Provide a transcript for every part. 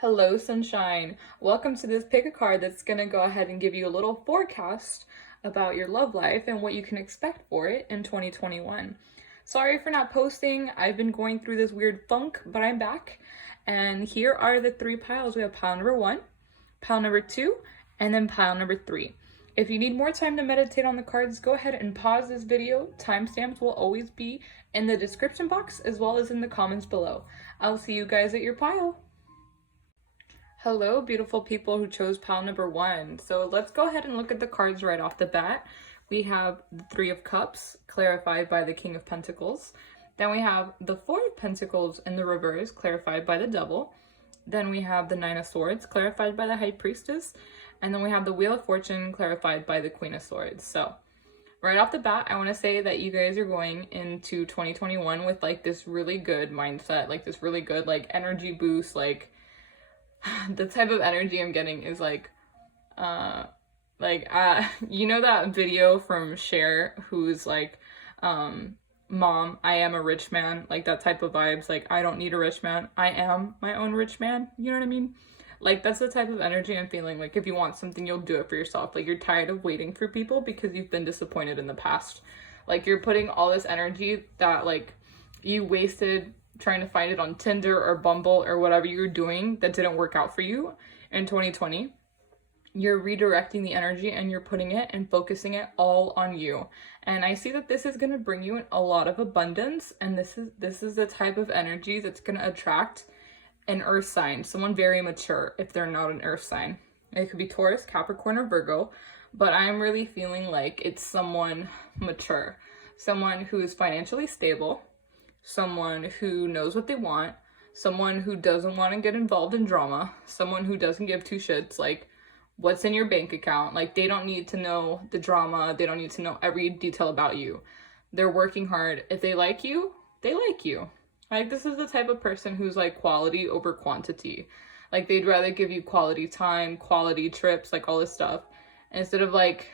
Hello, sunshine. Welcome to this pick a card that's going to go ahead and give you a little forecast about your love life and what you can expect for it in 2021. Sorry for not posting. I've been going through this weird funk, but I'm back. And here are the three piles. We have pile number 1, pile number 2, and then pile number 3. If you need more time to meditate on the cards, go ahead and pause this video. Timestamps will always be in the description box as well as in the comments below. I'll see you guys at your pile. Hello, beautiful people who chose pile number 1. So let's go ahead and look at the cards right off the bat. We have the 3 of Cups, clarified by the King of Pentacles. Then we have the 4 of Pentacles in the reverse, clarified by the Devil. Then we have the 9 of Swords, clarified by the High Priestess. And then we have the Wheel of Fortune, clarified by the Queen of Swords. So right off the bat, I want to say that you guys are going into 2021 with like this really good mindset, like this really good like energy boost, like the type of energy I'm getting is you know that video from Seer who's like, Mom, I am a rich man, like that type of vibes, like I don't need a rich man, I am my own rich man, you know what I mean? Like that's the type of energy I'm feeling. Like if you want something, you'll do it for yourself. Like you're tired of waiting for people because you've been disappointed in the past. Like you're putting all this energy that like you wasted trying to find it on Tinder or Bumble or whatever you're doing that didn't work out for you in 2020. You're redirecting the energy and you're putting it and focusing it all on you. And I see that this is going to bring you a lot of abundance, and this is the type of energy that's going to attract an earth sign, someone very mature if they're not an earth sign. It could be Taurus, Capricorn, or Virgo, but I'm really feeling like it's someone mature, someone who is financially stable, someone who knows what they want, someone who doesn't want to get involved in drama, someone who doesn't give two shits like what's in your bank account. Like they don't need to know the drama, they don't need to know every detail about you. They're working hard. If they like you, they like you. Like this is the type of person who's like quality over quantity. Like they'd rather give you quality time, quality trips, like all this stuff, instead of like,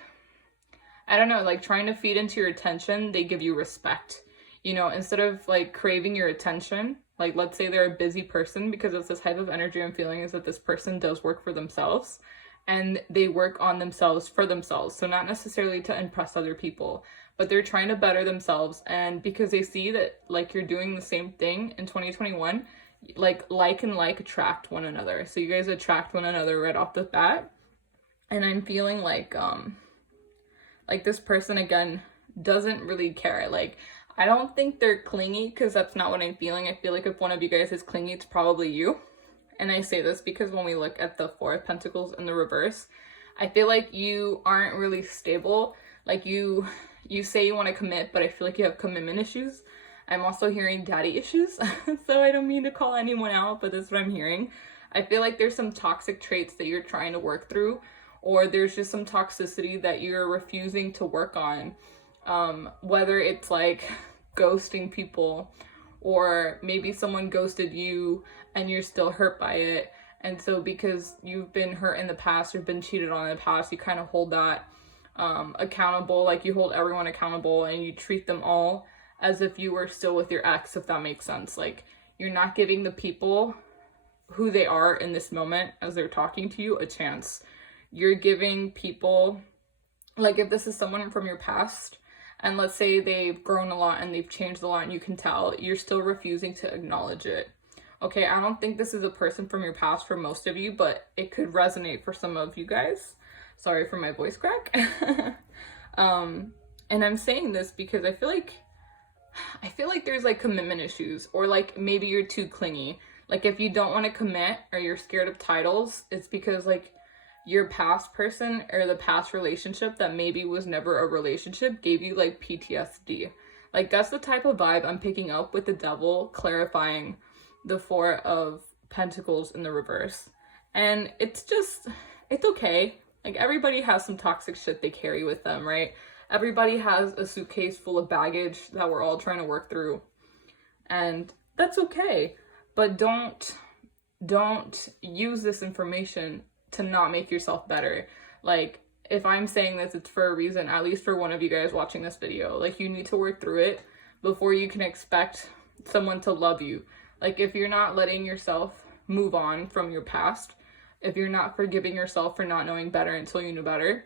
I don't know, like trying to feed into your attention. They give you respect. You know, instead of like craving your attention, like let's say they're a busy person, because it's this type of energy I'm feeling is that this person does work for themselves and they work on themselves for themselves. So not necessarily to impress other people, but they're trying to better themselves. And because they see that like you're doing the same thing in 2021, like and like attract one another. So you guys attract one another right off the bat. And I'm feeling like this person again doesn't really care. Like I don't think they're clingy, because that's not what I'm feeling. I feel like if one of you guys is clingy, it's probably you. And I say this because when we look at the 4 of Pentacles in the reverse, I feel like you aren't really stable. Like you say you want to commit, but I feel like you have commitment issues. I'm also hearing daddy issues. So I don't mean to call anyone out, but that's what I'm hearing. I feel like there's some toxic traits that you're trying to work through, or there's just some toxicity that you're refusing to work on. Whether it's like ghosting people, or maybe someone ghosted you and you're still hurt by it. And so because you've been hurt in the past or been cheated on in the past, you kind of hold that accountable. Like you hold everyone accountable and you treat them all as if you were still with your ex, if that makes sense. Like you're not giving the people who they are in this moment as they're talking to you a chance. You're giving people, like if this is someone from your past, and let's say they've grown a lot and they've changed a lot and you can tell, you're still refusing to acknowledge it. Okay, I don't think this is a person from your past for most of you, but it could resonate for some of you guys. Sorry for my voice crack. And I'm saying this because I feel like there's like commitment issues, or like maybe you're too clingy. Like if you don't want to commit or you're scared of titles, it's because like your past person or the past relationship that maybe was never a relationship gave you like PTSD. Like that's the type of vibe I'm picking up with the Devil clarifying the 4 of Pentacles in the reverse. And it's okay. Like everybody has some toxic shit they carry with them, right? Everybody has a suitcase full of baggage that we're all trying to work through. And that's okay. But don't use this information to not make yourself better. Like if I'm saying this, it's for a reason, at least for one of you guys watching this video. Like you need to work through it before you can expect someone to love you. Like if you're not letting yourself move on from your past, if you're not forgiving yourself for not knowing better until you knew better,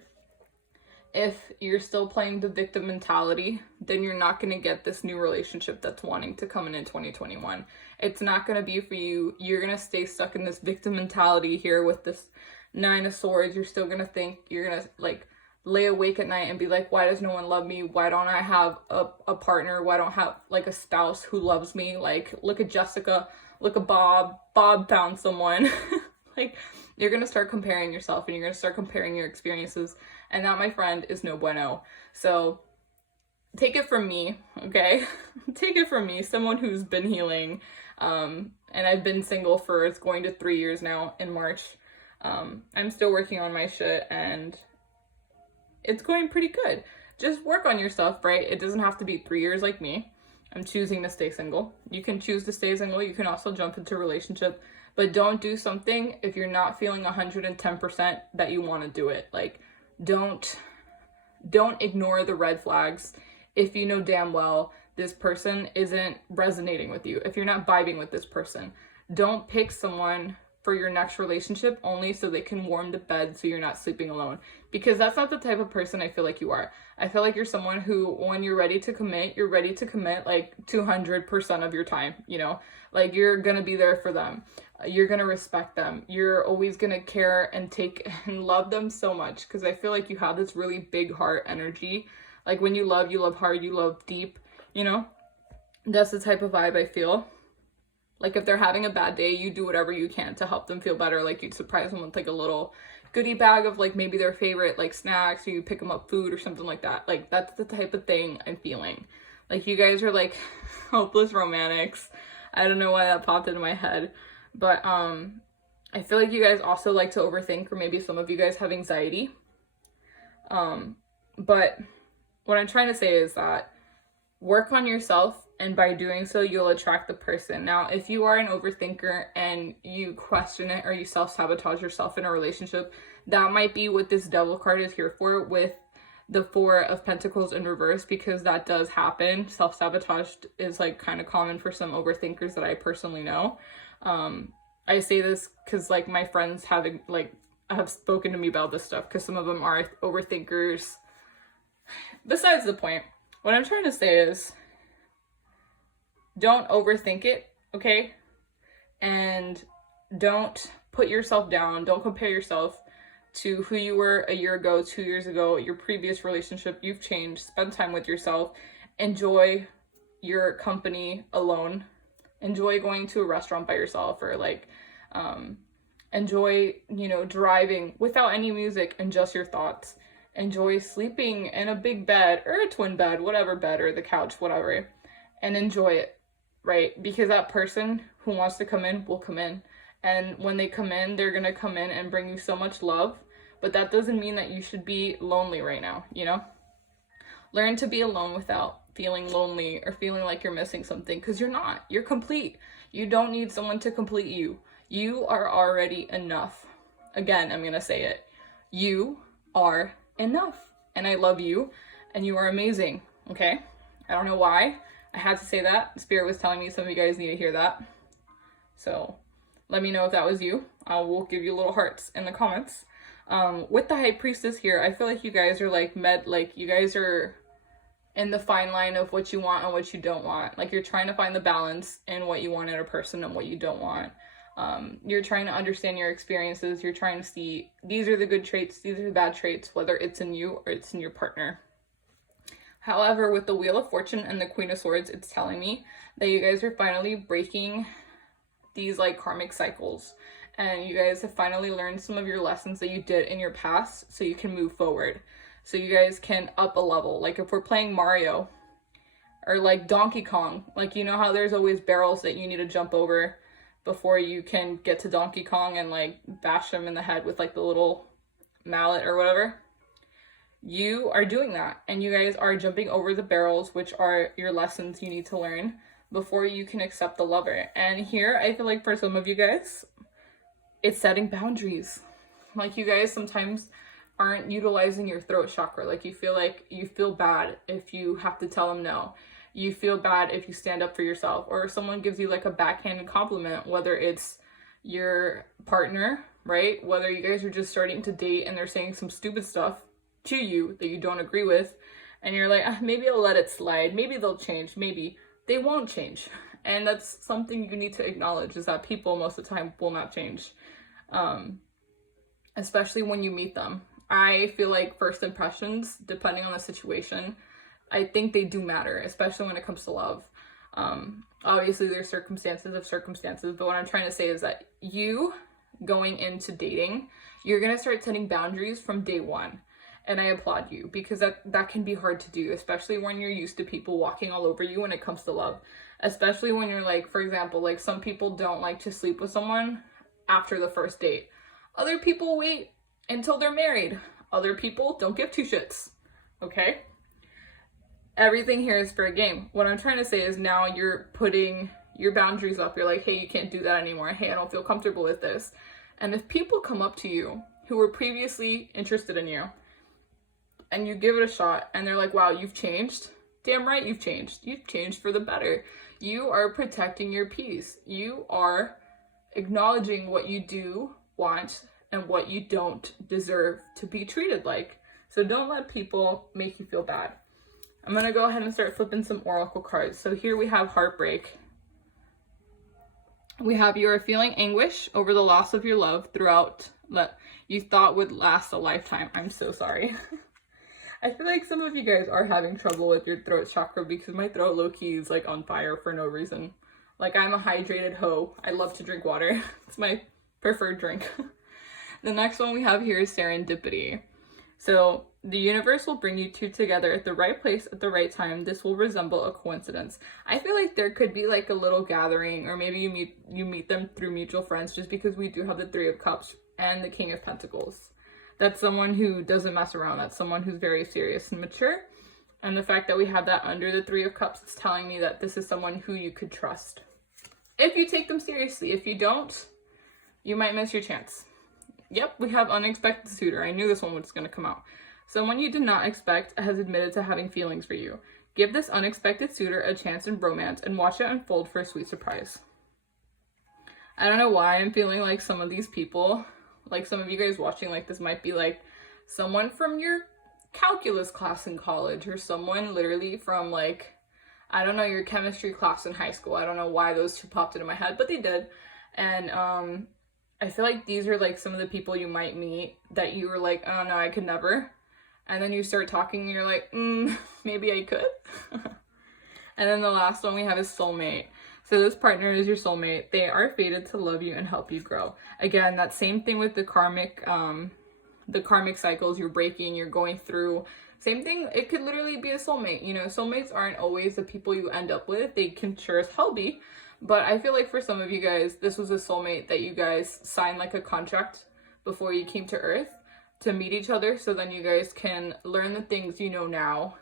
if you're still playing the victim mentality, then you're not going to get this new relationship that's wanting to come in 2021. It's not going to be for you. You're going to stay stuck in this victim mentality here with this 9 of Swords. You're still going to think, you're going to like lay awake at night and be like, why does no one love me? Why don't I have a partner? Why don't I have like a spouse who loves me? Like, look at Jessica, look at Bob. Bob found someone. Like, you're going to start comparing yourself, and you're going to start comparing your experiences. And that, my friend, is no bueno. So take it from me, okay? Take it from me, someone who's been healing. And I've been single for, it's going to 3 years now in March. I'm still working on my shit, and it's going pretty good. Just work on yourself, right? It doesn't have to be 3 years like me. I'm choosing to stay single. You can choose to stay single. You can also jump into a relationship. But don't do something if you're not feeling 110% that you want to do it. Like, don't ignore the red flags if you know damn well this person isn't resonating with you. If you're not vibing with this person, don't pick someone for your next relationship only so they can warm the bed so you're not sleeping alone. Because that's not the type of person I feel like you are. I feel like you're someone who, when you're ready to commit, you're ready to commit like 200% of your time, you know? Like, you're gonna be there for them. You're gonna respect them. You're always gonna care and take and love them so much. Because I feel like you have this really big heart energy. Like, when you love hard, you love deep, you know? That's the type of vibe I feel. Like, if they're having a bad day, you do whatever you can to help them feel better. Like, you'd surprise them with like a little goodie bag of like maybe their favorite like snacks, or you pick them up food or something like that. Like, that's the type of thing I'm feeling. Like, you guys are like hopeless romantics. I don't know why that popped into my head. But I feel like you guys also like to overthink, or maybe some of you guys have anxiety. But what I'm trying to say is that work on yourself, and by doing so, you'll attract the person. Now, if you are an overthinker and you question it, or you self-sabotage yourself in a relationship, that might be what this Devil card is here for, with the 4 of Pentacles in reverse, because that does happen. Self-sabotage is like kind of common for some overthinkers that I personally know. I say this because like my friends have spoken to me about this stuff, because some of them are overthinkers. Besides the point, what I'm trying to say is, don't overthink it, okay? And don't put yourself down. Don't compare yourself to who you were a year ago, 2 years ago, your previous relationship. You've changed. Spend time with yourself. Enjoy your company alone. Enjoy going to a restaurant by yourself, or like enjoy, you know, driving without any music and just your thoughts. Enjoy sleeping in a big bed or a twin bed, whatever bed, or the couch, whatever, and enjoy it, right? Because that person who wants to come in will come in. And when they come in, they're going to come in and bring you so much love. But that doesn't mean that you should be lonely right now, you know? Learn to be alone without feeling lonely or feeling like you're missing something, because you're not. You're complete. You don't need someone to complete you. You are already enough. Again, I'm going to say it. You are enough. And I love you. And you are amazing. Okay? I don't know why I had to say that. Spirit was telling me some of you guys need to hear that. So let me know if that was you. I will give you little hearts in the comments. With the High Priestess here, I feel like you guys are like you guys are in the fine line of what you want and what you don't want. Like, you're trying to find the balance in what you want in a person and what you don't want. You're trying to understand your experiences. You're trying to see, these are the good traits, these are the bad traits, whether it's in you or it's in your partner. However, with the Wheel of Fortune and the Queen of Swords, it's telling me that you guys are finally breaking these like karmic cycles, and you guys have finally learned some of your lessons that you did in your past, so you can move forward, so you guys can up a level. Like, if we're playing Mario or like Donkey Kong, like, you know how there's always barrels that you need to jump over before you can get to Donkey Kong and like bash him in the head with like the little mallet or whatever. You are doing that, and you guys are jumping over the barrels, which are your lessons you need to learn before you can accept the lover. And here, I feel like for some of you guys, it's setting boundaries. Like, you guys sometimes aren't utilizing your throat chakra. Like, you feel bad if you have to tell them no. You feel bad if you stand up for yourself, or if someone gives you like a backhanded compliment, whether it's, your partner, right? Whether you guys are just starting to date and they're saying some stupid stuff to you that you don't agree with, and you're like, maybe I'll let it slide, maybe they'll change, maybe they won't change. And that's something you need to acknowledge, is that people most of the time will not change, especially when you meet them. I feel like first impressions, depending on the situation, I think they do matter, especially when it comes to love. Obviously there's circumstances, but what I'm trying to say is that you going into dating, you're going to start setting boundaries from day one. And I applaud you, because that can be hard to do, especially when you're used to people walking all over you when it comes to love. Especially when you're like, for example, like some people don't like to sleep with someone after the first date. Other people wait until they're married. Other people don't give two shits. Okay? Everything here is fair game. What I'm trying to say is now you're putting your boundaries up. You're like, hey, you can't do that anymore. Hey, I don't feel comfortable with this. And if people come up to you who were previously interested in you, and you give it a shot, and they're like, wow, you've changed. Damn right you've changed. You've changed for the better. You are protecting your peace. You are acknowledging what you do want and what you don't deserve to be treated like. So don't let people make you feel bad. I'm going to go ahead and start flipping some oracle cards. So here we have heartbreak. We have you are feeling anguish over the loss of your love throughout that you thought would last a lifetime. I'm so sorry. I feel like some of you guys are having trouble with your throat chakra, because my throat low-key is like on fire for no reason. Like, I'm a hydrated hoe. I love to drink water. It's my preferred drink. The next one we have here is serendipity. So the universe will bring you two together at the right place at the right time. This will resemble a coincidence. I feel like there could be like a little gathering, or maybe you meet them through mutual friends, just because we do have the Three of Cups and the King of Pentacles. That's someone who doesn't mess around. That's someone who's very serious and mature. And the fact that we have that under the Three of Cups is telling me that this is someone who you could trust, if you take them seriously. If you don't, you might miss your chance. Yep, we have unexpected suitor. I knew this one was going to come out. Someone you did not expect has admitted to having feelings for you. Give this unexpected suitor a chance in romance and watch it unfold for a sweet surprise. I don't know why I'm feeling like some of these people, like some of you guys watching like this, might be like someone from your calculus class in college, or someone literally from like, I don't know, your chemistry class in high school. I don't know why those two popped into my head, but they did. And I feel like these are like some of the people you might meet that you were like, oh no, I could never. And then you start talking and you're like, maybe I could. And then the last one we have is soulmate. So this partner is your soulmate. They are fated to love you and help you grow. Again, that same thing with the karmic cycles you're breaking, you're going through. Same thing, it could literally be a soulmate. You know, soulmates aren't always the people you end up with. They can sure as hell be. But I feel like for some of you guys, this was a soulmate that you guys signed like a contract before you came to Earth to meet each other. So then you guys can learn the things you know now.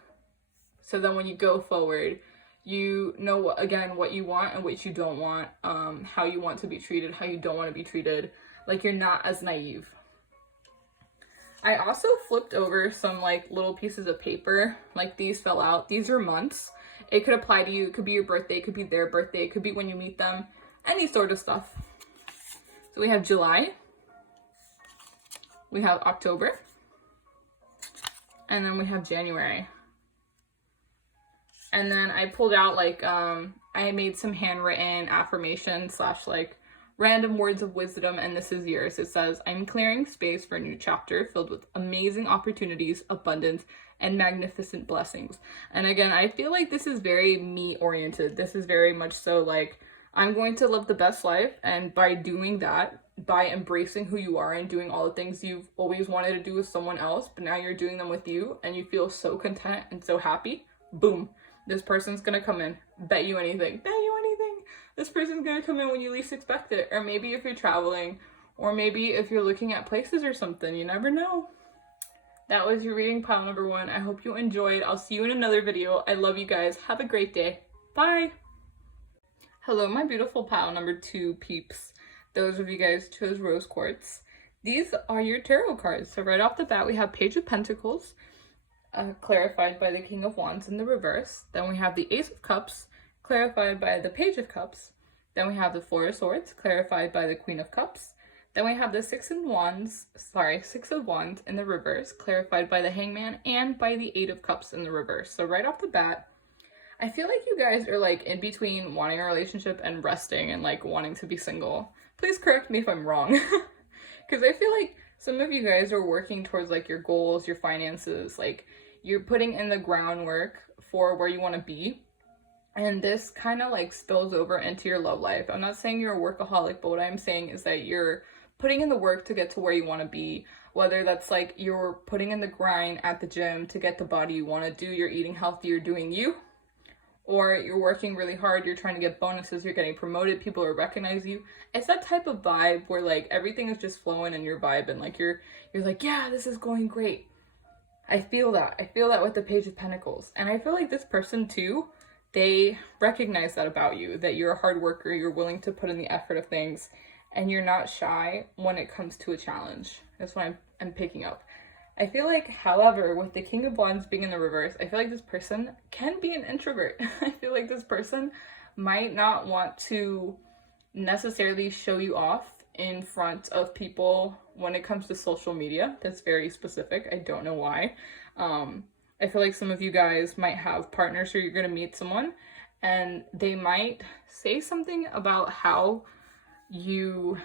So then when you go forward, you know what you want and what you don't want, how you want to be treated, how you don't want to be treated. Like, you're not as naive. I also flipped over some like little pieces of paper. Like, these fell out. These are months. It could apply to you. It could be your birthday. It could be their birthday. It could be when you meet them. Any sort of stuff. So we have July. We have October. And then we have January. And then I pulled out like, I made some handwritten affirmation / like random words of wisdom, and this is yours. It says, I'm clearing space for a new chapter filled with amazing opportunities, abundance, and magnificent blessings. And again, I feel like this is very me oriented. This is very much so like, I'm going to live the best life, and by doing that, by embracing who you are and doing all the things you've always wanted to do with someone else, but now you're doing them with you and you feel so content and so happy, boom, this person's gonna come in. Bet you anything. This person's gonna come in when you least expect it. Or maybe if you're traveling, or maybe if you're looking at places or something, you never know. That was your reading pile number 1. I hope you enjoyed. I'll see you in another video. I love you guys. Have a great day. Bye. Hello, my beautiful pile number 2 peeps. Those of you guys chose rose quartz. These are your tarot cards. So right off the bat, we have Page of Pentacles, clarified by the King of Wands in the reverse. Then we have the Ace of Cups, clarified by the Page of Cups. Then we have the Four of Swords, clarified by the Queen of Cups. Then we have the Six of Wands in the reverse, clarified by the Hangman and by the Eight of Cups in the reverse. So right off the bat, I feel like you guys are like in between wanting a relationship and resting and like wanting to be single. Please correct me if I'm wrong. Because I feel like some of you guys are working towards like your goals, your finances, like you're putting in the groundwork for where you want to be. And this kind of like spills over into your love life. I'm not saying you're a workaholic, but what I'm saying is that you're putting in the work to get to where you want to be. Whether that's like you're putting in the grind at the gym to get the body you want to do, you're eating healthy, you're doing you. Or you're working really hard, you're trying to get bonuses, you're getting promoted, people are recognizing you. It's that type of vibe where like everything is just flowing in your vibe and like you're like, yeah, this is going great. I feel that. I feel that with the Page of Pentacles. And I feel like this person too, they recognize that about you, that you're a hard worker, you're willing to put in the effort of things, and you're not shy when it comes to a challenge. That's what I'm picking up. I feel like, however, with the King of Wands being in the reverse, I feel like this person can be an introvert. I feel like this person might not want to necessarily show you off in front of people when it comes to social media. That's very specific. I don't know why. I feel like some of you guys might have partners or you're going to meet someone and they might say something about how you,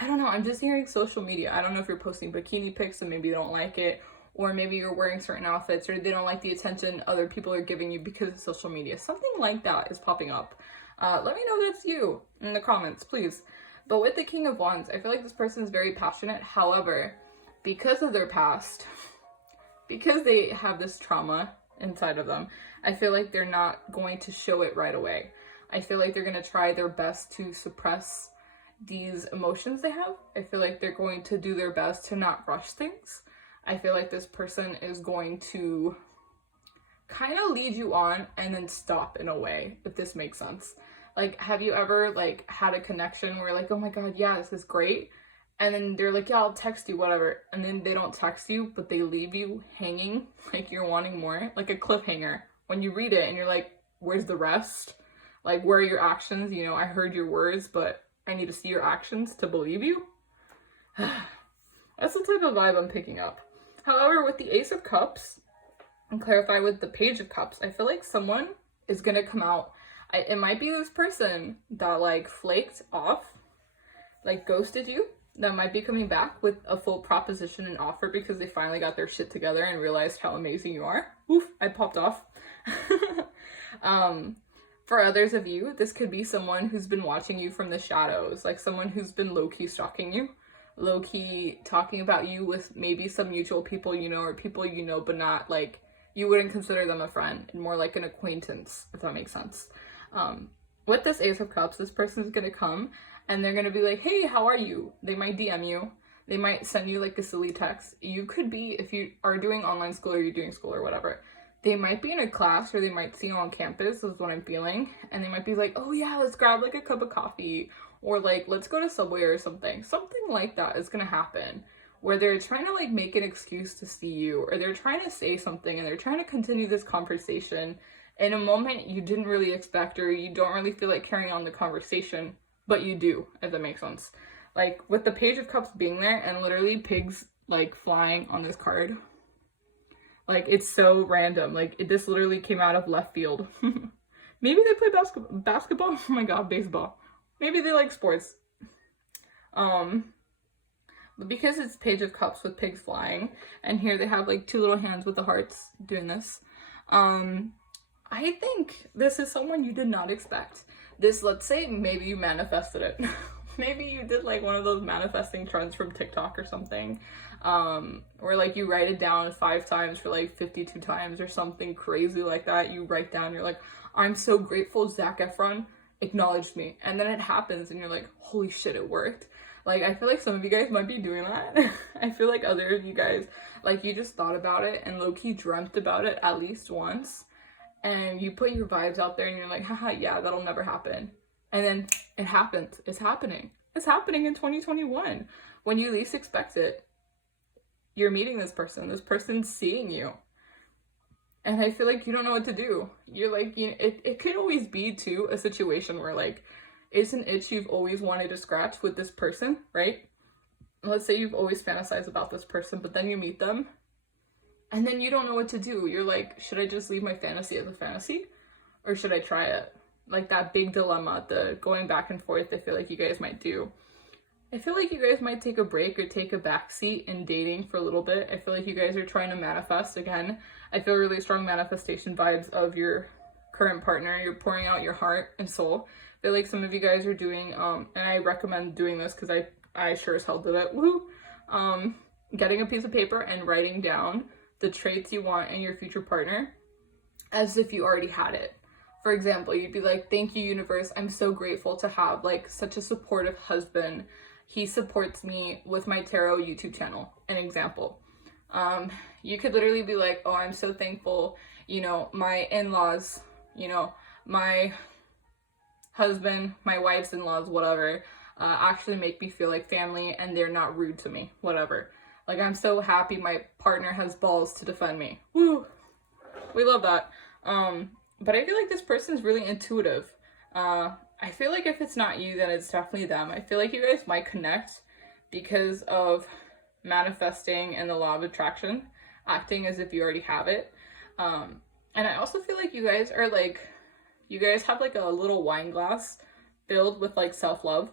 I don't know, I'm just hearing social media. I don't know if you're posting bikini pics and maybe you don't like it, or maybe you're wearing certain outfits or they don't like the attention other people are giving you because of social media. Something like that is popping up. Let me know that's you in the comments, please. But with the King of Wands, I feel like this person is very passionate. However, because of their past, because they have this trauma inside of them, I feel like they're not going to show it right away. I feel like they're going to try their best to suppress these emotions they have. I feel like they're going to do their best to not rush things. I feel like this person is going to kind of lead you on and then stop in a way, if this makes sense. Like, have you ever like had a connection where like, oh my god, yeah, this is great, and then they're like, yeah, I'll text you, whatever, and then they don't text you, but they leave you hanging, like you're wanting more, like a cliffhanger. When you read it and you're like, where's the rest? Like, where are your actions? You know, I heard your words, but I need to see your actions to believe you. That's the type of vibe I'm picking up. However, with the Ace of Cups, and clarify with the Page of Cups, I feel like someone is going to come out. It might be this person that like flaked off, like ghosted you, that might be coming back with a full proposition and offer because they finally got their shit together and realized how amazing you are. Oof, I popped off. For others of you, this could be someone who's been watching you from the shadows, like someone who's been low-key stalking you, low-key talking about you with maybe some mutual people you know, or people you know, but not like, you wouldn't consider them a friend, and more like an acquaintance, if that makes sense. With this Ace of Cups, this person's gonna come and they're gonna be like, hey, how are you? They might DM you. They might send you like a silly text. You could be, if you are doing online school or you're doing school or whatever, they might be in a class or they might see you on campus, is what I'm feeling. And they might be like, oh yeah, let's grab like a cup of coffee, or like, let's go to Subway or something. Something like that is gonna happen, where they're trying to like make an excuse to see you, or they're trying to say something and they're trying to continue this conversation in a moment you didn't really expect, or you don't really feel like carrying on the conversation, but you do, if that makes sense. Like with the Page of Cups being there and literally pigs like flying on this card. Like, it's so random. Like, this literally came out of left field. Maybe they play basketball? Oh my god, baseball. Maybe they like sports. But because it's Page of Cups with pigs flying, and here they have like two little hands with the hearts doing this, I think this is someone you did not expect. This, let's say, maybe you manifested it. Maybe you did like one of those manifesting trends from TikTok or something. Or like you write it down 5 times for like 52 times or something crazy like that. You write down, you're like, I'm so grateful Zac Efron acknowledged me. And then it happens and you're like, holy shit, it worked. Like, I feel like some of you guys might be doing that. I feel like other of you guys, like, you just thought about it and low-key dreamt about it at least once. And you put your vibes out there and you're like, haha, yeah, that'll never happen. And then it happens. It's happening. It's happening in 2021. When you least expect it, you're meeting this person. This person's seeing you. And I feel like you don't know what to do. You're like, it could always be too a situation where like, it's an itch you've always wanted to scratch with this person, right? Let's say you've always fantasized about this person, but then you meet them and then you don't know what to do. You're like, should I just leave my fantasy as a fantasy or should I try it? Like that big dilemma, the going back and forth I feel like you guys might do. I feel like you guys might take a break or take a backseat in dating for a little bit. I feel like you guys are trying to manifest again. I feel really strong manifestation vibes of your current partner. You're pouring out your heart and soul. I feel like some of you guys are doing, and I recommend doing this because I sure as hell did it, woo! Getting a piece of paper and writing down the traits you want in your future partner as if you already had it. For example, you'd be like, thank you, universe. I'm so grateful to have like such a supportive husband. He supports me with my tarot YouTube channel, an example. You could literally be like, oh, I'm so thankful, you know, my in-laws, you know, my husband, my wife's in-laws, whatever, actually make me feel like family and they're not rude to me, whatever. Like, I'm so happy my partner has balls to defend me. Woo! We love that. But I feel like this person's really intuitive. I feel like if it's not you, then it's definitely them. I feel like you guys might connect because of manifesting and the law of attraction, acting as if you already have it. And I also feel like you guys are like, you guys have like a little wine glass filled with like self-love.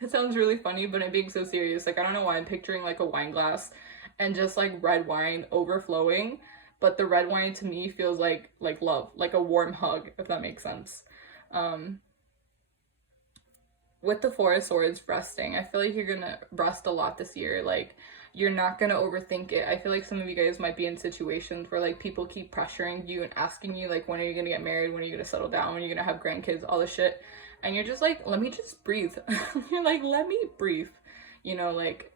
It sounds really funny, but I'm being so serious. Like, I don't know why I'm picturing like a wine glass and just like red wine overflowing. But the red wine to me feels like love, like a warm hug, if that makes sense. With the Four of Swords resting, I feel like you're gonna rest a lot this year. Like, you're not gonna overthink it. I feel like some of you guys might be in situations where like people keep pressuring you and asking you like, when are you gonna get married? When are you gonna settle down? When are you gonna have grandkids? All this shit. And you're just like, let me just breathe. You're like, let me breathe. You know, like,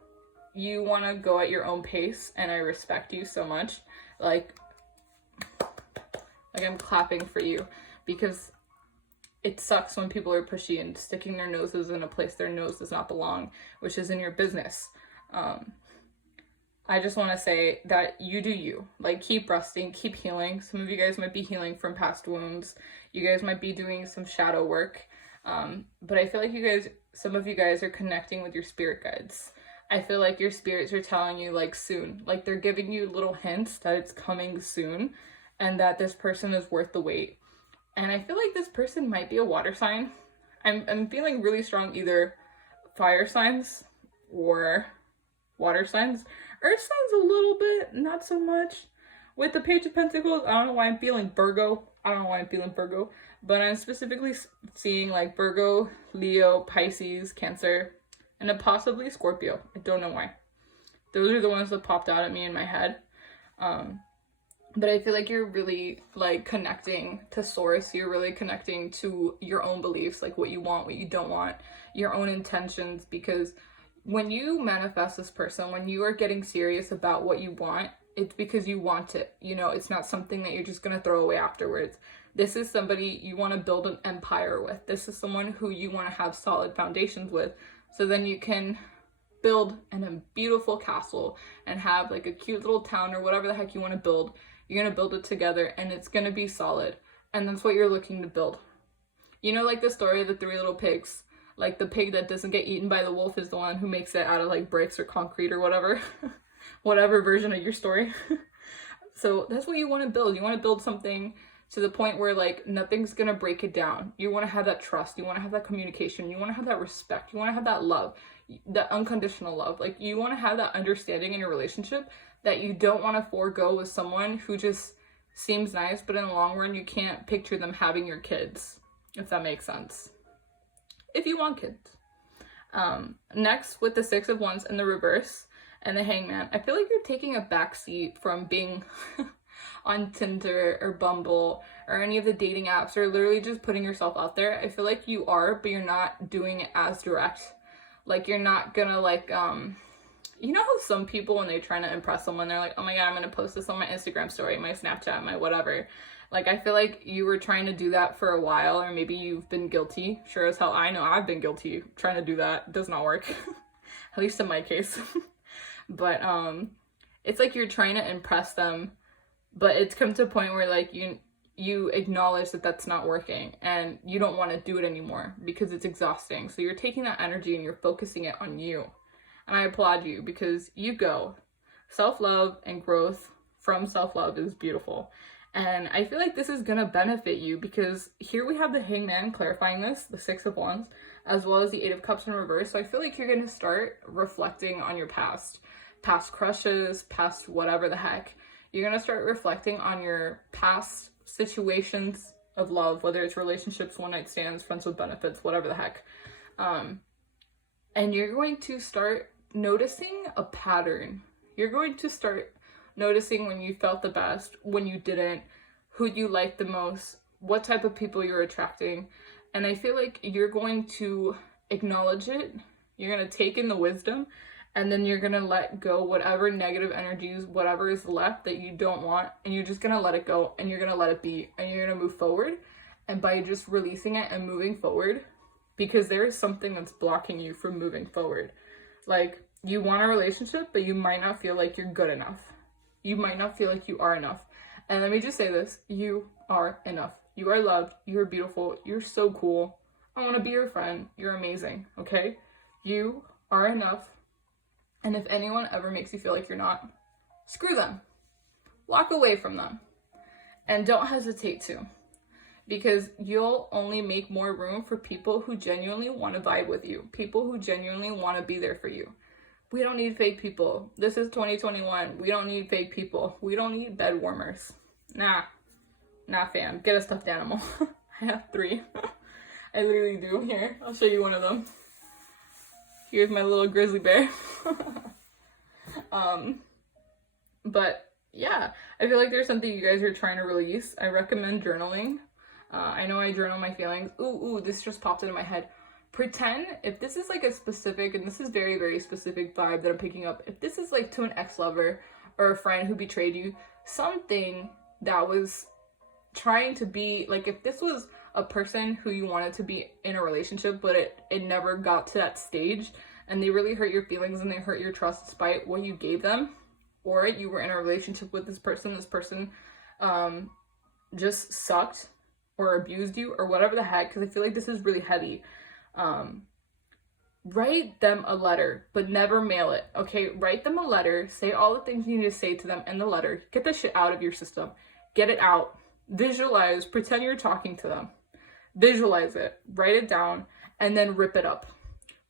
you wanna go at your own pace and I respect you so much. Like I'm clapping for you because it sucks when people are pushy and sticking their noses in a place their nose does not belong, which is in your business. I just want to say that you do you. Like, keep resting, keep healing. Some of you guys might be healing from past wounds. You guys might be doing some shadow work. But I feel like some of you guys are connecting with your spirit guides. I feel like your spirits are telling you like soon. Like, they're giving you little hints that it's coming soon and that this person is worth the wait. And I feel like this person might be a water sign. I'm feeling really strong either fire signs or water signs. Earth signs a little bit, not so much. With the Page of Pentacles, I don't know why I'm feeling Virgo. But I'm specifically seeing like Virgo, Leo, Pisces, Cancer, and then possibly Scorpio. I don't know why. Those are the ones that popped out at me in my head. But I feel like you're really like connecting to source. You're really connecting to your own beliefs, like what you want, what you don't want, your own intentions. Because when you manifest this person, when you are getting serious about what you want, it's because you want it. You know, it's not something that you're just going to throw away afterwards. This is somebody you want to build an empire with. This is someone who you want to have solid foundations with. So then you can build a beautiful castle and have like a cute little town or whatever the heck you want to build. You're going to build it together and it's going to be solid. And that's what you're looking to build. You know, like the story of the three little pigs. Like, the pig that doesn't get eaten by the wolf is the one who makes it out of like bricks or concrete or whatever. Whatever version of your story. So that's what you want to build. You want to build something to the point where like nothing's going to break it down. You want to have that trust. You want to have that communication. You want to have that respect. You want to have that love, that unconditional love. Like, you want to have that understanding in your relationship that you don't want to forego with someone who just seems nice, but in the long run, you can't picture them having your kids, if that makes sense. If you want kids. Next, with the Six of Wands in the reverse and the Hangman, I feel like you're taking a backseat from being on Tinder or Bumble or any of the dating apps, or literally just putting yourself out there. I feel like you are, but you're not doing it as direct. Like, you're not gonna like, you know how some people, when they're trying to impress someone, they're like, oh my god, I'm gonna post this on my Instagram story, my Snapchat, my whatever. Like, I feel like you were trying to do that for a while, or maybe you've been guilty. Sure as hell, I know I've been guilty trying to do that. It does not work. At least in my case. But, it's like you're trying to impress them, but it's come to a point where like you acknowledge that that's not working and you don't want to do it anymore because it's exhausting. So you're taking that energy and you're focusing it on you. And I applaud you because you go. Self-love and growth from self-love is beautiful. And I feel like this is going to benefit you because here we have the Hangman clarifying this, the Six of Wands, as well as the Eight of Cups in reverse. So I feel like you're going to start reflecting on your past crushes, past whatever the heck. You're going to start reflecting on your past situations of love, whether it's relationships, one-night stands, friends with benefits, whatever the heck. And you're going to start noticing a pattern. You're going to start noticing when you felt the best, when you didn't, who you liked the most, what type of people you're attracting. And I feel like you're going to acknowledge it. You're going to take in the wisdom, and then you're going to let go whatever negative energies, whatever is left that you don't want, and you're just going to let it go, and you're going to let it be, and you're going to move forward. And by just releasing it and moving forward, because there is something that's blocking you from moving forward. Like, you want a relationship, but you might not feel like you're good enough. You might not feel like you are enough. And let me just say this, you are enough. You are loved, you are beautiful, you're so cool. I want to be your friend, you're amazing, okay? You are enough. And if anyone ever makes you feel like you're not, screw them. Walk away from them. And don't hesitate to. Because you'll only make more room for people who genuinely want to vibe with you. People who genuinely want to be there for you. We don't need fake people. This is 2021. We don't need fake people. We don't need bed warmers. Nah, fam. Get a stuffed animal. I have 3. I literally do. Here, I'll show you one of them. Here's my little grizzly bear. But yeah, I feel like there's something you guys are trying to release. I recommend journaling. I know I journal my feelings. Ooh, this just popped into my head. Pretend, if this is like a specific, and this is very, very specific vibe that I'm picking up, if this is like to an ex-lover or a friend who betrayed you, something that was trying to be, like if this was a person who you wanted to be in a relationship, but it never got to that stage, and they really hurt your feelings and they hurt your trust despite what you gave them, or you were in a relationship with this person just sucked or abused you or whatever the heck, because I feel like this is really heavy. Write them a letter, but never mail it, okay? Write them a letter, say all the things you need to say to them in the letter, get the shit out of your system, get it out, visualize, pretend you're talking to them, visualize it, write it down, and then rip it up.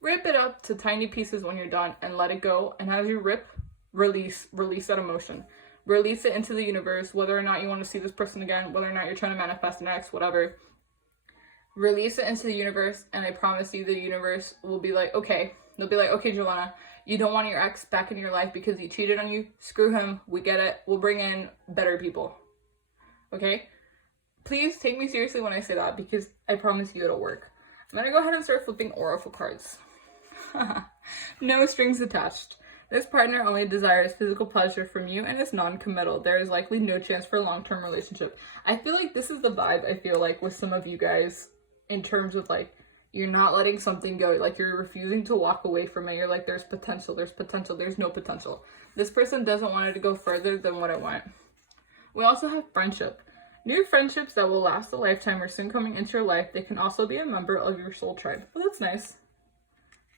Rip it up to tiny pieces when you're done and let it go, and as you rip, release that emotion. Release it into the universe, whether or not you want to see this person again, whether or not you're trying to manifest an ex, whatever. Release it into the universe, and I promise you the universe will be like, okay. They'll be like, okay, Giovanna, you don't want your ex back in your life because he cheated on you. Screw him. We get it. We'll bring in better people. Okay? Please take me seriously when I say that, because I promise you it'll work. I'm going to go ahead and start flipping oracle cards. No strings attached. This partner only desires physical pleasure from you and is non-committal. There is likely no chance for a long-term relationship. I feel like this is the vibe I feel like with some of you guys, in terms of like, you're not letting something go, like you're refusing to walk away from it. You're like, there's potential, there's no potential. This person doesn't want it to go further than what it went. We also have friendship. New friendships that will last a lifetime are soon coming into your life. They can also be a member of your soul tribe. Well, that's nice.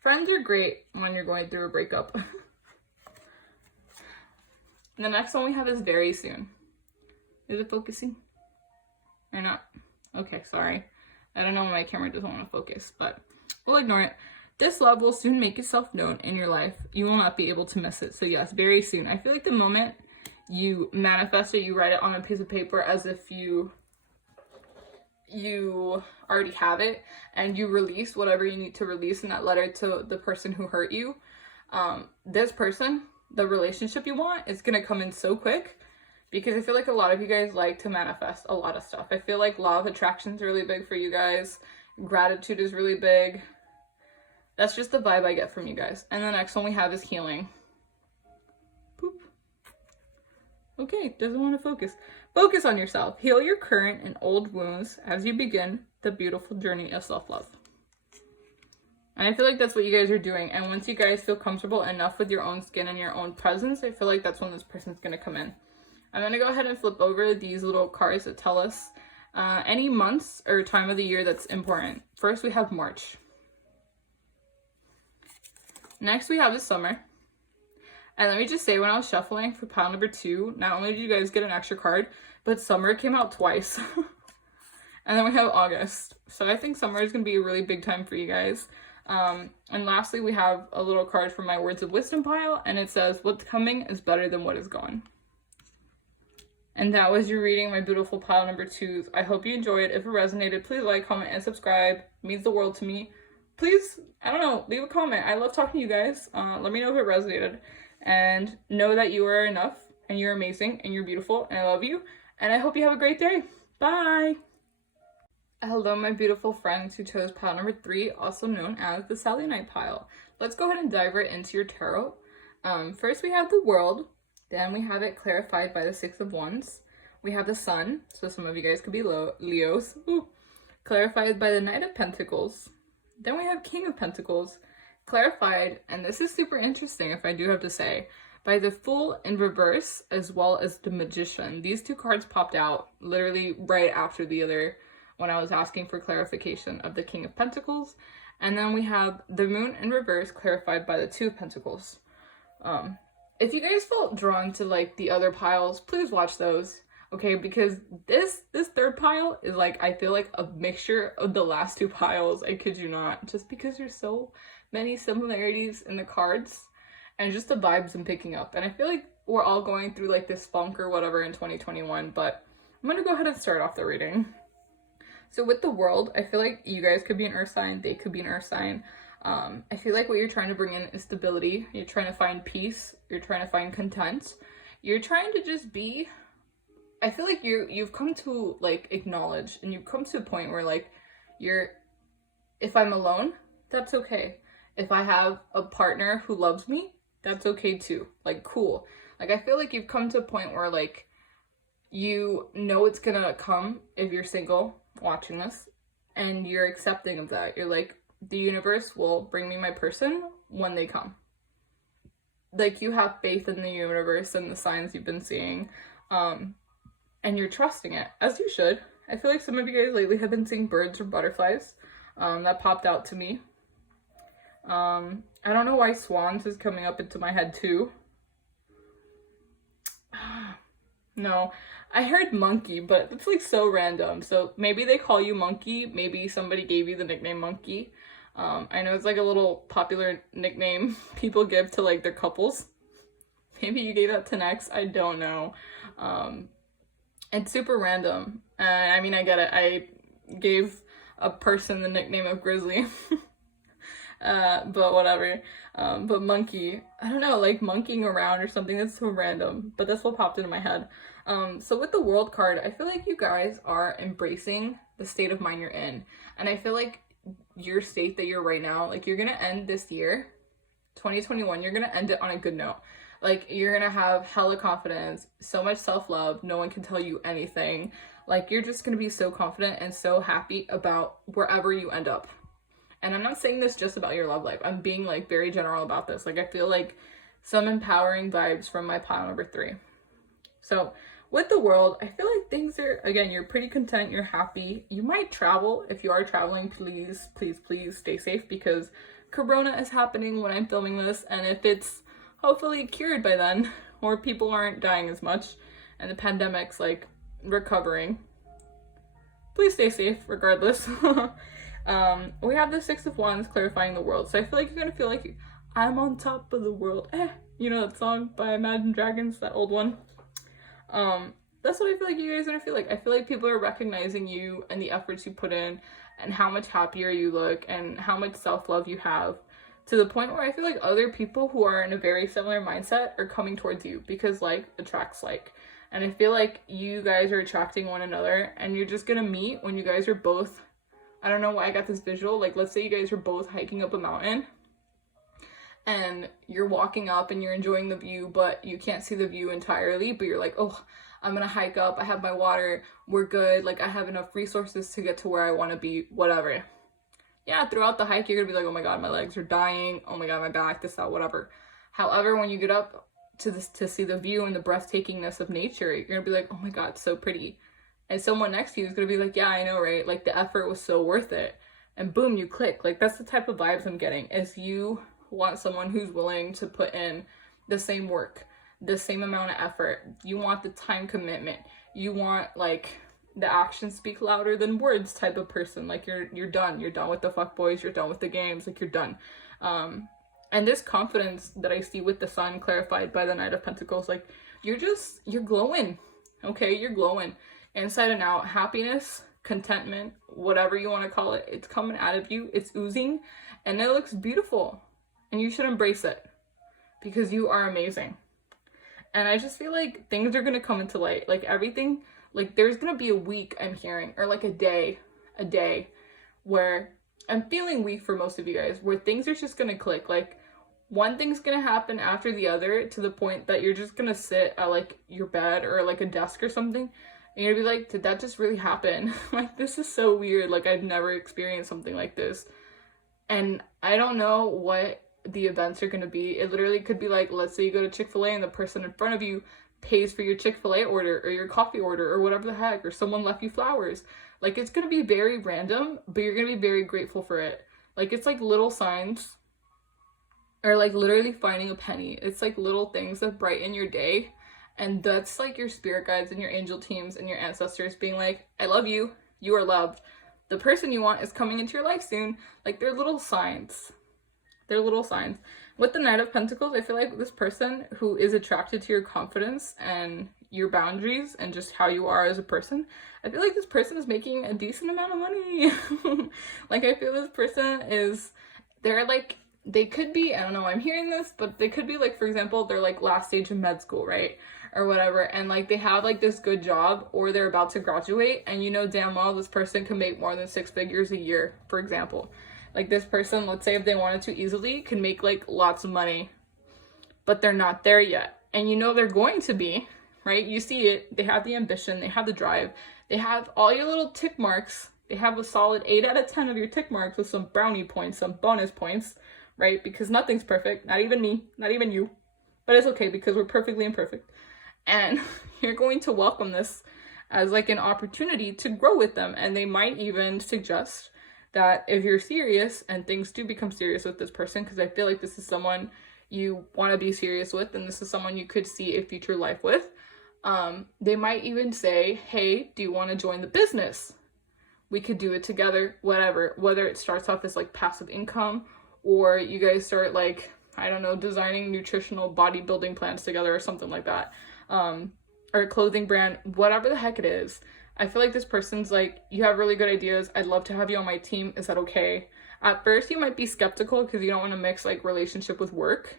Friends are great when you're going through a breakup. And the next one we have is very soon. Is it focusing? Or not? Okay, sorry. I don't know why my camera doesn't want to focus, but we'll ignore it. This love will soon make itself known in your life. You will not be able to miss it. So yes, very soon. I feel like the moment you manifest it, you write it on a piece of paper as if you already have it, and you release whatever you need to release in that letter to the person who hurt you. This person, the relationship you want, is going to come in so quick. Because I feel like a lot of you guys like to manifest a lot of stuff. I feel like law of attraction is really big for you guys. Gratitude is really big. That's just the vibe I get from you guys. And the next one we have is healing. Boop. Okay, doesn't want to focus. Focus on yourself. Heal your current and old wounds as you begin the beautiful journey of self-love. And I feel like that's what you guys are doing. And once you guys feel comfortable enough with your own skin and your own presence, I feel like that's when this person's going to come in. I'm going to go ahead and flip over these little cards that tell us any months or time of the year that's important. First, we have March. Next, we have the summer. And let me just say, when I was shuffling for pile number 2, not only did you guys get an extra card, but summer came out twice. And then we have August. So I think summer is going to be a really big time for you guys. And lastly, we have a little card from my Words of Wisdom pile, and it says, what's coming is better than what is gone. And that was your reading, my beautiful pile number 2s. I hope you enjoyed. If it resonated, please like, comment, and subscribe. It means the world to me. Please, I don't know, leave a comment. I love talking to you guys. Let me know if it resonated. And know that you are enough, and you're amazing, and you're beautiful, and I love you. And I hope you have a great day. Bye! Hello, my beautiful friends who chose pile number 3, also known as the Sally Night pile. Let's go ahead and dive right into your tarot. First, we have the World. Then we have it clarified by the 6 of Wands. We have the Sun, so some of you guys could be Leos. Ooh. Clarified by the Knight of Pentacles. Then we have King of Pentacles, clarified, and this is super interesting if I do have to say, by the Fool in reverse as well as the Magician. These 2 cards popped out literally right after the other when I was asking for clarification of the King of Pentacles. And then we have the Moon in reverse, clarified by the 2 of Pentacles. If you guys felt drawn to like the other piles, please watch those, okay? Because this third pile is like, I feel like a mixture of the last 2 piles. I kid you not, just because there's so many similarities in the cards and just the vibes I'm picking up. And I feel like we're all going through like this funk or whatever in 2021, but I'm gonna go ahead and start off the reading. So with the World, I feel like you guys could be an earth sign, they could be an earth sign. I feel like what you're trying to bring in is stability. You're trying to find peace. You're trying to find content. You're trying to just be, I feel like you've come to like acknowledge, and you've come to a point where like if I'm alone, that's okay. If I have a partner who loves me, that's okay too. Like, cool. Like, I feel like you've come to a point where like, you know it's gonna come if you're single watching this, and you're accepting of that. You're like, the universe will bring me my person when they come. Like, you have faith in the universe and the signs you've been seeing, and you're trusting it, as you should. I feel like some of you guys lately have been seeing birds or butterflies. That popped out to me. I don't know why swans is coming up into my head too. No, I heard monkey, but it's like so random. So maybe they call you Monkey. Maybe somebody gave you the nickname Monkey. I know it's like a little popular nickname people give to like their couples. Maybe you gave that to Nex. I don't know. It's super random. I mean, I get it. I gave a person the nickname of Grizzly. But whatever. But monkey, I don't know, like monkeying around or something. That's so random, but that's what popped into my head. So with the World card, I feel like you guys are embracing the state of mind you're in. And I feel like your state that you're right now, like you're gonna end this year, 2021, you're gonna end it on a good note. Like, you're gonna have hella confidence, so much self-love, no one can tell you anything. Like, you're just gonna be so confident and so happy about wherever you end up. And I'm not saying this just about your love life. I'm being like very general about this. Like, I feel like some empowering vibes from my pile number 3. So with the World, I feel like things are, again, you're pretty content, you're happy. You might travel. If you are traveling, please, please, please stay safe, because Corona is happening when I'm filming this. And if it's hopefully cured by then, or people aren't dying as much, and the pandemic's like recovering, please stay safe regardless. We have the 6 of Wands clarifying the World. So I feel like you're gonna feel like I'm on top of the world. You know that song by Imagine Dragons, that old one? That's what I feel like you guys are gonna feel like. I feel like people are recognizing you and the efforts you put in, and how much happier you look, and how much self-love you have, to the point where I feel like other people who are in a very similar mindset are coming towards you, because like attracts like. And I feel like you guys are attracting one another, and you're just gonna meet when you guys are both, I don't know why I got this visual, like let's say you guys are both hiking up a mountain, and you're walking up and you're enjoying the view, but you can't see the view entirely, but you're like, oh, I'm gonna hike up, I have my water, we're good, like I have enough resources to get to where I want to be, whatever. Yeah, throughout the hike you're gonna be like, oh my god, my legs are dying, oh my god, my back, this, that, whatever. However, when you get up to see the view and the breathtakingness of nature. You're gonna be like, oh my god, it's so pretty. And someone next to you is gonna be like, yeah, I know, right? Like the effort was so worth it. And boom, you click. Like that's the type of vibes I'm getting, is you want someone who's willing to put in the same work, the same amount of effort. You want the time commitment. You want like the actions speak louder than words type of person. Like you're done. You're done with the fuck boys. You're done with the games. Like you're done. And this confidence that I see with the sun clarified by the Knight of Pentacles, like you're glowing. Okay, you're glowing inside and out. Happiness, contentment, whatever you want to call it, it's coming out of you. It's oozing, and it looks beautiful. And you should embrace it because you are amazing. And I just feel like things are gonna come into light. Like everything, like there's gonna be a week, I'm hearing, or like a day where I'm feeling weak for most of you guys, where things are just gonna click. Like one thing's gonna happen after the other, to the point that you're just gonna sit at like your bed or like a desk or something, and you're gonna be like, did that just really happen? Like this is so weird. Like I've never experienced something like this. And I don't know what the events are gonna be. It literally could be like, let's say you go to Chick-fil-A and the person in front of you pays for your Chick-fil-A order or your coffee order or whatever the heck, or someone left you flowers. Like it's gonna be very random, but you're gonna be very grateful for it. Like it's like little signs, or like literally finding a penny. It's like little things that brighten your day. And that's like your spirit guides and your angel teams and your ancestors being like, I love you, you are loved. The person you want is coming into your life soon. Like they're little signs. They're little signs. With the Knight of Pentacles, I feel like this person who is attracted to your confidence and your boundaries and just how you are as a person, I feel like this person is making a decent amount of money. Like I feel this person is, they're like, they could be, I don't know why I'm hearing this, but they could be like, for example, they're like last stage of med school, right? Or whatever. And like they have like this good job, or they're about to graduate, and you know damn well this person can make more than 6 figures a year, for example. Like this person, let's say if they wanted to easily, can make like lots of money, but they're not there yet. And you know they're going to be, right? You see it. They have the ambition. They have the drive. They have all your little tick marks. They have a solid 8 out of 10 of your tick marks with some brownie points, some bonus points, right? Because nothing's perfect. Not even me, not even you. But it's okay because we're perfectly imperfect. And you're going to welcome this as like an opportunity to grow with them. And they might even suggest that if you're serious, and things do become serious with this person, because I feel like this is someone you want to be serious with, and this is someone you could see a future life with, they might even say, hey, do you want to join the business? We could do it together, whatever. Whether it starts off as like passive income, or you guys start like, I don't know, designing nutritional bodybuilding plans together or something like that. Or a clothing brand, whatever the heck it is. I feel like this person's like, you have really good ideas. I'd love to have you on my team. Is that okay? At first, you might be skeptical because you don't want to mix like relationship with work.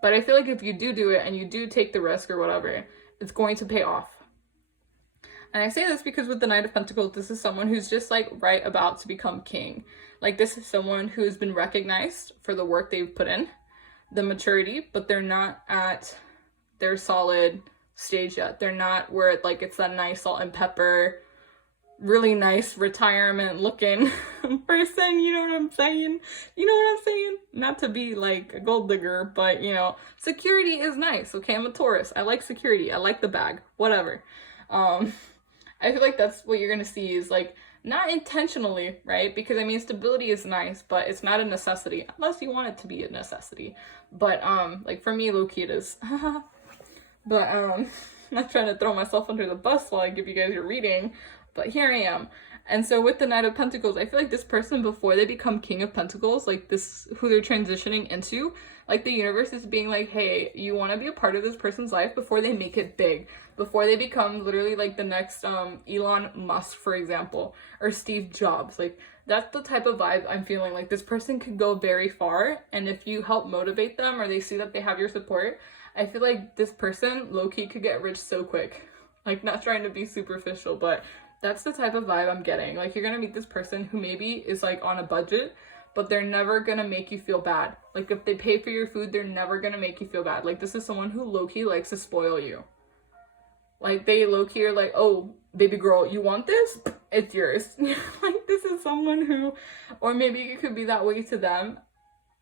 But I feel like if you do it and you do take the risk or whatever, it's going to pay off. And I say this because with the Knight of Pentacles, this is someone who's just like right about to become king. Like this is someone who has been recognized for the work they've put in, the maturity, but they're not at their solid stage yet. They're not where it, like it's that nice salt and pepper, really nice retirement looking person. You know what I'm saying? You know what I'm saying? Not to be like a gold digger, but you know, security is nice. Okay, I'm a Taurus. I like security. I like the bag. Whatever. I feel like that's what you're gonna see is like, not intentionally, right? Because I mean, stability is nice, but it's not a necessity unless you want it to be a necessity. But like for me, low-key it is. But I'm not trying to throw myself under the bus while I give you guys your reading, but here I am. And so with the Knight of Pentacles, I feel like this person, before they become King of Pentacles, like this, who they're transitioning into, like the universe is being like, hey, you want to be a part of this person's life before they make it big, before they become literally like the next Elon Musk, for example, or Steve Jobs. Like that's the type of vibe I'm feeling. Like this person could go very far, and if you help motivate them or they see that they have your support, I feel like this person low-key could get rich so quick. Like, not trying to be superficial, but that's the type of vibe I'm getting. Like, you're gonna meet this person who maybe is like on a budget, but they're never gonna make you feel bad. Like, if they pay for your food, they're never gonna make you feel bad. Like, this is someone who low-key likes to spoil you. Like, they low-key are like, oh, baby girl, you want this? It's yours. Like, this is someone who, or maybe it could be that way to them.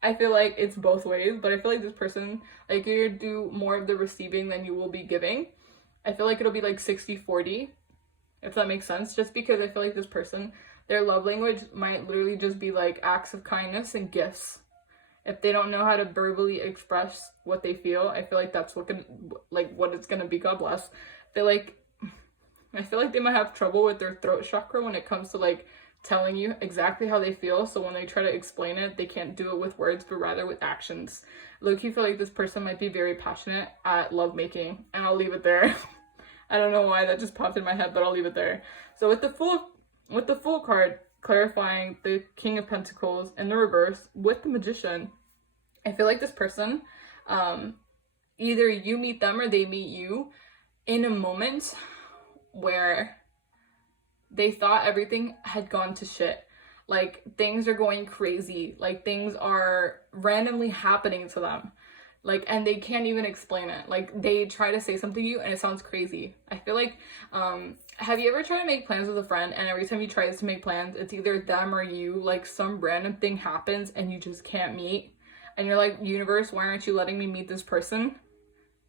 I feel like it's both ways, but I feel like this person, like, you're gonna do more of the receiving than you will be giving. I feel like it'll be like 60-40, if that makes sense, just because I feel like this person, their love language might literally just be like acts of kindness and gifts. If they don't know how to verbally express what they feel, I feel like that's what it's gonna be. God bless. I feel like they might have trouble with their throat chakra when it comes to like telling you exactly how they feel. So when they try to explain it, they can't do it with words, but rather with actions. Low-key feel like this person might be very passionate at lovemaking, and I'll leave it there. I don't know why that just popped in my head, but I'll leave it there. So with the full card clarifying the King of Pentacles in the reverse with the Magician, I feel like this person, either you meet them or they meet you in a moment where they thought everything had gone to shit. Like, things are going crazy. Like, things are randomly happening to them. Like, and they can't even explain it. Like, they try to say something to you and it sounds crazy. I feel like, have you ever tried to make plans with a friend, and every time you try to make plans, it's either them or you, like some random thing happens and you just can't meet? And you're like, universe, why aren't you letting me meet this person?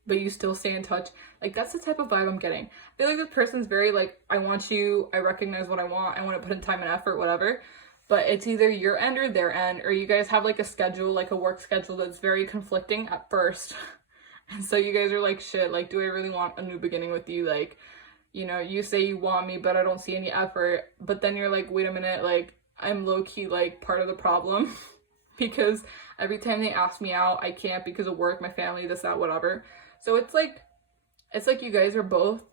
But you still stay in touch. Like, that's the type of vibe I'm getting. I feel like this person's very like, I want you, I recognize what I want to put in time and effort, whatever. But it's either your end or their end, or you guys have like a schedule, like a work schedule that's very conflicting at first. And so you guys are like, shit, like, do I really want a new beginning with you? Like, you know, you say you want me, but I don't see any effort. But then you're like, wait a minute, like, I'm low-key like part of the problem. Because every time they ask me out, I can't because of work, my family, this, that, whatever. So it's like you guys are both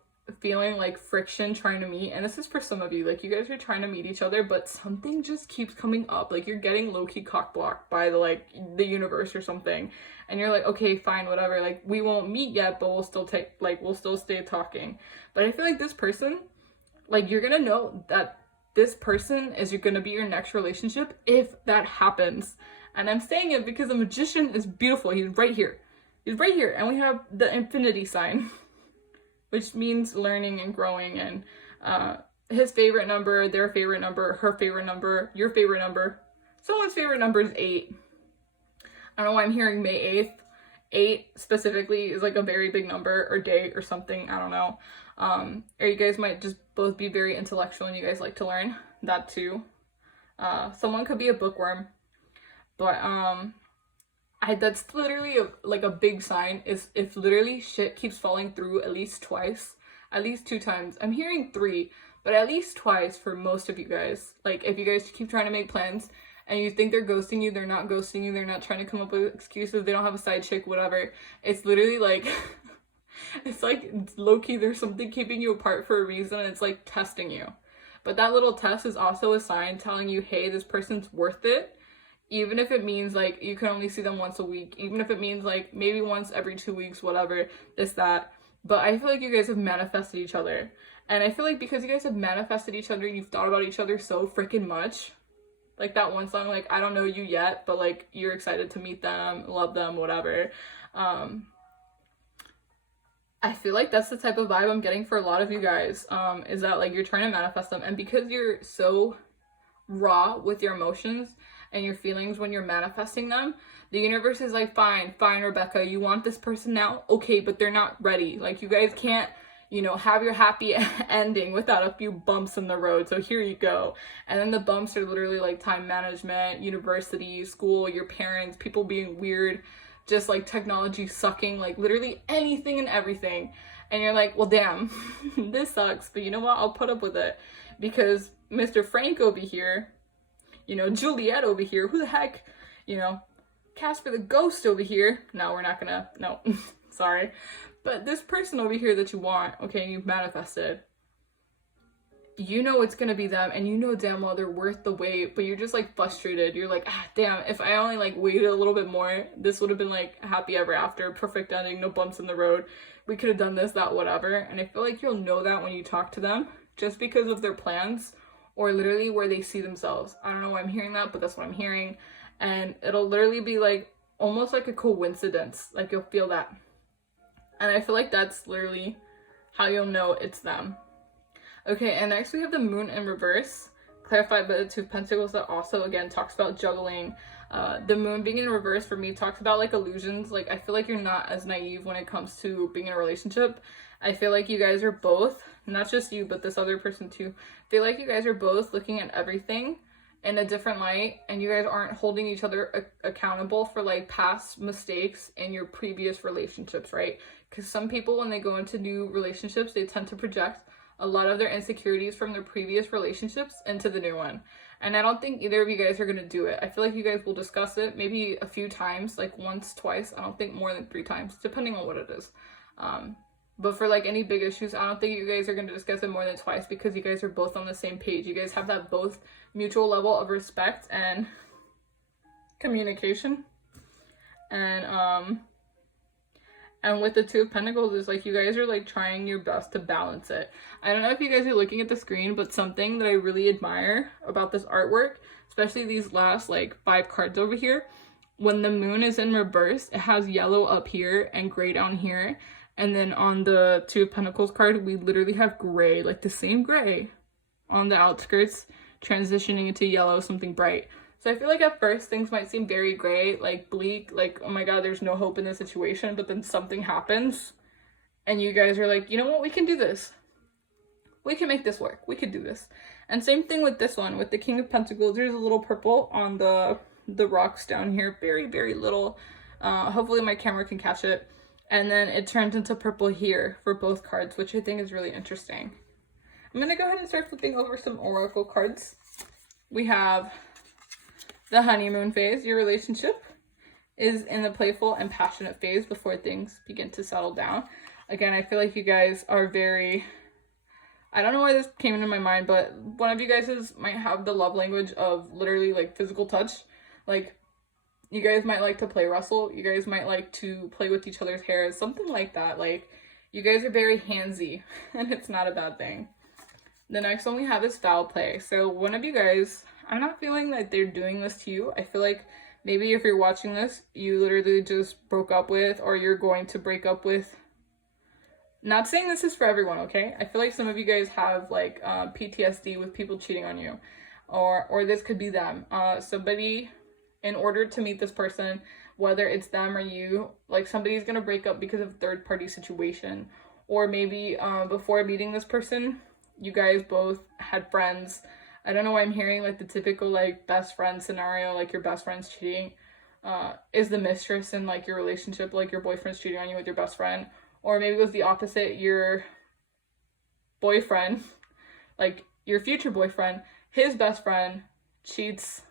feeling like friction trying to meet. And this is for some of you, like, you guys are trying to meet each other, but something just keeps coming up. Like, you're getting low-key cock-blocked by the universe or something. And you're like, okay, fine, whatever. Like, we won't meet yet, but we'll still stay talking. But I feel like this person, like, you're gonna know that this person is gonna be your next relationship if that happens. And I'm saying it because the Magician is beautiful. He's right here. He's right here. And we have the infinity sign, which means learning and growing. And his favorite number, their favorite number, her favorite number, your favorite number. Someone's favorite number is 8. I don't know why I'm hearing May 8th. 8 specifically is like a very big number or date or something. I don't know. Or you guys might just both be very intellectual and you guys like to learn. That too. Someone could be a bookworm. But that's literally a big sign is if literally shit keeps falling through at least twice, at least 2 times. I'm hearing 3, but at least twice for most of you guys. Like, if you guys keep trying to make plans and you think they're ghosting you, they're not ghosting you, they're not trying to come up with excuses, they don't have a side chick, whatever. It's literally like, it's like low-key there's something keeping you apart for a reason, and it's like testing you. But that little test is also a sign telling you, hey, this person's worth it. Even if it means like you can only see them once a week, even if it means like maybe once every 2 weeks, whatever, this, that. But I feel like you guys have manifested each other. And I feel like because you guys have manifested each other, you've thought about each other so freaking much. Like that one song, like, I don't know you yet, but like you're excited to meet them, love them, whatever. I feel like that's the type of vibe I'm getting for a lot of you guys, is that like you're trying to manifest them. And because you're so raw with your emotions and your feelings when you're manifesting them, the universe is like, fine, Rebecca, you want this person now? Okay, but they're not ready. Like, you guys can't, you know, have your happy ending without a few bumps in the road. So here you go. And then the bumps are literally like time management, university, school, your parents, people being weird, just like technology sucking, like literally anything and everything. And you're like, well, damn, this sucks, but you know what? I'll put up with it because Mr. Frank over here, you know, Juliet over here, who the heck, you know, Casper the Ghost over here. No, we're not gonna, no, sorry. But this person over here that you want, okay, you've manifested, you know it's gonna be them, and you know damn well they're worth the wait, but you're just like frustrated. You're like, ah, damn, if I only like waited a little bit more, this would have been like happy ever after, perfect ending, no bumps in the road. We could have done this, that, whatever. And I feel like you'll know that when you talk to them, just because of their plans or literally where they see themselves. I don't know why I'm hearing that, but that's what I'm hearing. And it'll literally be like almost like a coincidence. Like, you'll feel that. And I feel like that's literally how you'll know it's them. Okay, and next we have the Moon in reverse, clarified by the 2 of Pentacles, that also, again, talks about juggling, The moon being in reverse for me talks about like illusions. Like, I feel like you're not as naive when it comes to being in a relationship. I feel like you guys are both, not just you, but this other person too, I feel like you guys are both looking at everything in a different light, and you guys aren't holding each other accountable for like past mistakes in your previous relationships, right? Because some people, when they go into new relationships, they tend to project a lot of their insecurities from their previous relationships into the new one. And I don't think either of you guys are going to do it. I feel like you guys will discuss it maybe a few times, like once, twice. I don't think more than 3 times, depending on what it is. But for like any big issues, I don't think you guys are going to discuss it more than twice, because you guys are both on the same page. You guys have that both mutual level of respect and communication. And with the Two of Pentacles, it's like you guys are like trying your best to balance it. I don't know if you guys are looking at the screen, but something that I really admire about this artwork, especially these last like 5 cards over here, when the moon is in reverse, it has yellow up here and gray down here. And then on the Two of Pentacles card, we literally have gray, like the same gray on the outskirts, transitioning into yellow, something bright. So I feel like at first things might seem very gray, like bleak, like, oh my god, there's no hope in this situation. But then something happens and you guys are like, you know what, we can do this. We can make this work. We could do this. And same thing with this one, with the King of Pentacles. There's a little purple on the rocks down here, very, very little. Hopefully my camera can catch it. And then it turns into purple here for both cards, which I think is really interesting. I'm going to go ahead and start flipping over some oracle cards. We have the honeymoon phase. Your relationship is in the playful and passionate phase before things begin to settle down. Again, I feel like you guys are very... I don't know why this came into my mind, but one of you guys might have the love language of literally like physical touch. Like, you guys might like to play wrestle. You guys might like to play with each other's hair, something like that. Like, you guys are very handsy, and it's not a bad thing. The next one we have is foul play. So one of you guys, I'm not feeling that they're doing this to you. I feel like maybe if you're watching this, you literally just broke up with, or you're going to break up with. Not saying this is for everyone, okay? I feel like some of you guys have like PTSD with people cheating on you, or this could be them. Somebody, in order to meet this person, whether it's them or you, like somebody's gonna break up because of a third-party situation. Or maybe before meeting this person, you guys both had friends. I don't know why I'm hearing like the typical like best friend scenario, like your best friend's cheating, is the mistress in like your relationship, like your boyfriend's cheating on you with your best friend. Or maybe it was the opposite, your boyfriend, like your future boyfriend, his best friend cheats,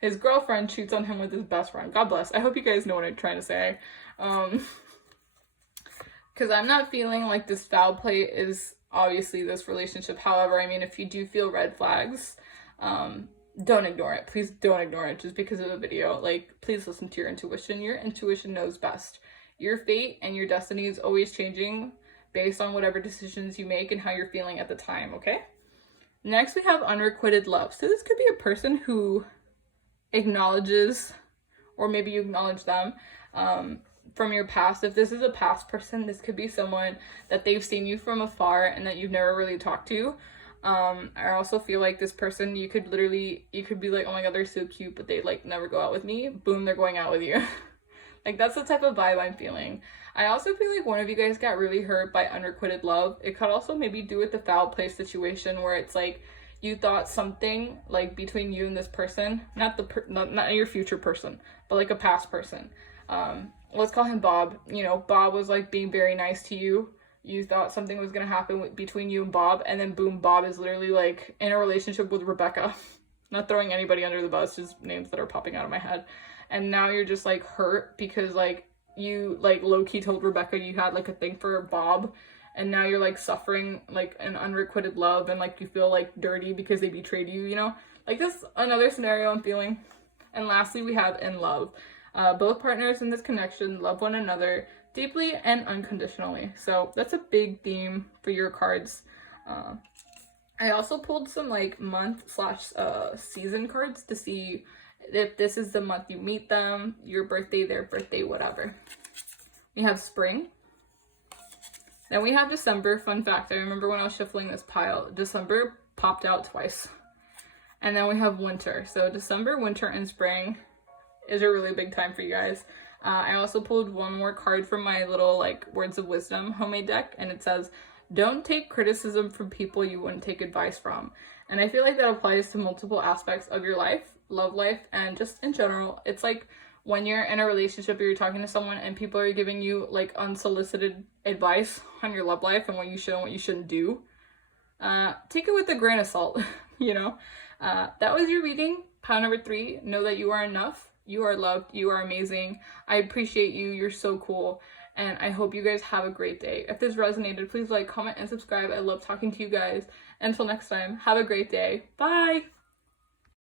his girlfriend cheats on him with his best friend. God bless. I hope you guys know what I'm trying to say. Because I'm not feeling like this foul play is obviously this relationship. However, I mean, if you do feel red flags, don't ignore it. Please don't ignore it just because of the video. Like, please listen to your intuition. Your intuition knows best. Your fate and your destiny is always changing based on whatever decisions you make and how you're feeling at the time, okay? Next, we have unrequited love. So this could be a person who acknowledges, or maybe you acknowledge them, from your past. If this is a past person, this could be someone that they've seen you from afar and that you've never really talked to. I also feel like this person, you could be like, oh my god, they're so cute, but they like never go out with me. Boom, they're going out with you. Like, that's the type of vibe I'm feeling. I also feel like one of you guys got really hurt by unrequited love. It could also maybe do with the foul play situation where it's like you thought something like between you and this person, not your future person, but like a past person. Let's call him Bob. You know, Bob was like being very nice to you. You thought something was gonna happen between you and Bob, and then boom, Bob is literally like in a relationship with Rebecca. Not throwing anybody under the bus, just names that are popping out of my head. And now you're just like hurt because like you like low-key told Rebecca you had like a thing for Bob, and now you're like suffering like an unrequited love, and like you feel like dirty because they betrayed you, you know? Like, that's another scenario I'm feeling. And lastly, we have in love. Both partners in this connection love one another deeply and unconditionally. So that's a big theme for your cards. I also pulled some like month/season cards to see if this is the month you meet them, your birthday, their birthday, whatever. We have spring. Then we have December. Fun fact, I remember when I was shuffling this pile, December popped out twice. And then we have winter. So December, winter, and spring is a really big time for you guys. I also pulled one more card from my little like Words of Wisdom homemade deck, and it says, don't take criticism from people you wouldn't take advice from. And I feel like that applies to multiple aspects of your life, love life, and just in general. It's like when you're in a relationship or you're talking to someone and people are giving you like unsolicited advice on your love life and what you should and what you shouldn't do. Take it with a grain of salt, you know? That was your reading, pile number 3. Know that you are enough. You are loved. You are amazing. I appreciate you. You're so cool. And I hope you guys have a great day. If this resonated, please like, comment, and subscribe. I love talking to you guys. Until next time, have a great day. Bye!